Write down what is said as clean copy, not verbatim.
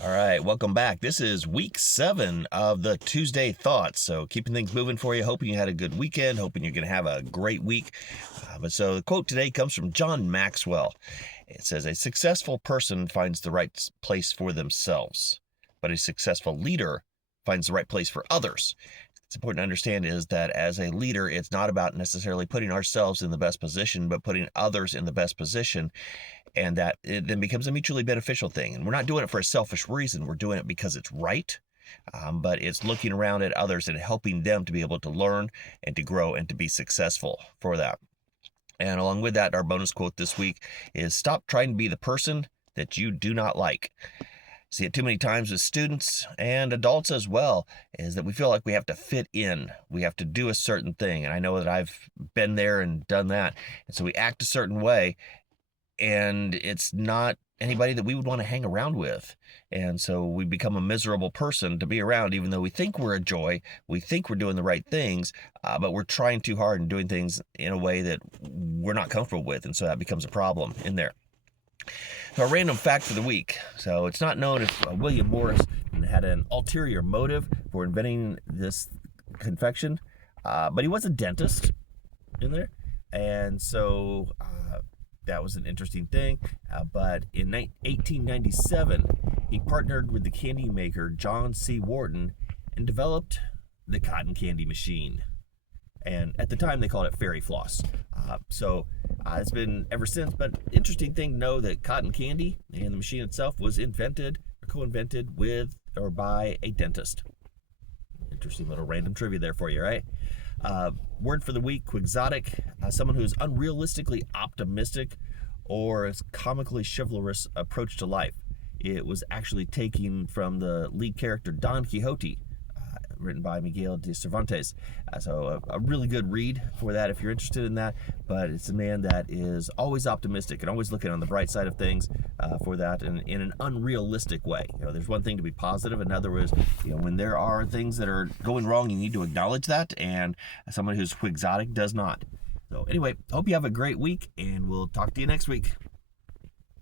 All right, welcome back. This is week 7 of the Tuesday Thoughts. So, keeping things moving for you, hoping you had a good weekend, hoping you're going to have a great week. So, the quote today comes from John Maxwell. It says, "A successful person finds the right place for themselves, but a successful leader finds the right place for others." It's important to understand is that as a leader, it's not about necessarily putting ourselves in the best position, but putting others in the best position, and that it then becomes a mutually beneficial thing. And we're not doing it for a selfish reason. We're doing it because it's right. But it's looking around at others and helping them to be able to learn and to grow and to be successful for that. And along with that, our bonus quote this week is, "Stop trying to be the person that you do not like." See it too many times with students and adults as well, is that we feel like we have to fit in. We have to do a certain thing. And I know that I've been there and done that. And so we act a certain way, and it's not anybody that we would want to hang around with. And so we become a miserable person to be around, even though we think we're a joy, we think we're doing the right things, but we're trying too hard and doing things in a way that we're not comfortable with. And so that becomes a problem in there. So, a random fact for the week. So, it's not known if William Morris had an ulterior motive for inventing this confection, but he was a dentist in there. And so that was an interesting thing. But in 1897, he partnered with the candy maker John C. Wharton and developed the cotton candy machine. And at the time, they called it fairy floss. It's been ever since. But interesting thing to know that cotton candy and the machine itself was invented or co-invented with or by a dentist. Interesting little random trivia there for you, right? Word for the week, quixotic, someone who is unrealistically optimistic or a comically chivalrous approach to life. It was actually taken from the lead character Don Quixote, written by Miguel de Cervantes. So a really good read for that if you're interested in that. But it's a man that is always optimistic and always looking on the bright side of things for that, and in an unrealistic way. There's one thing to be positive, another is, when there are things that are going wrong, you need to acknowledge that, and someone who's quixotic does not. So anyway, hope you have a great week, and we'll talk to you next week.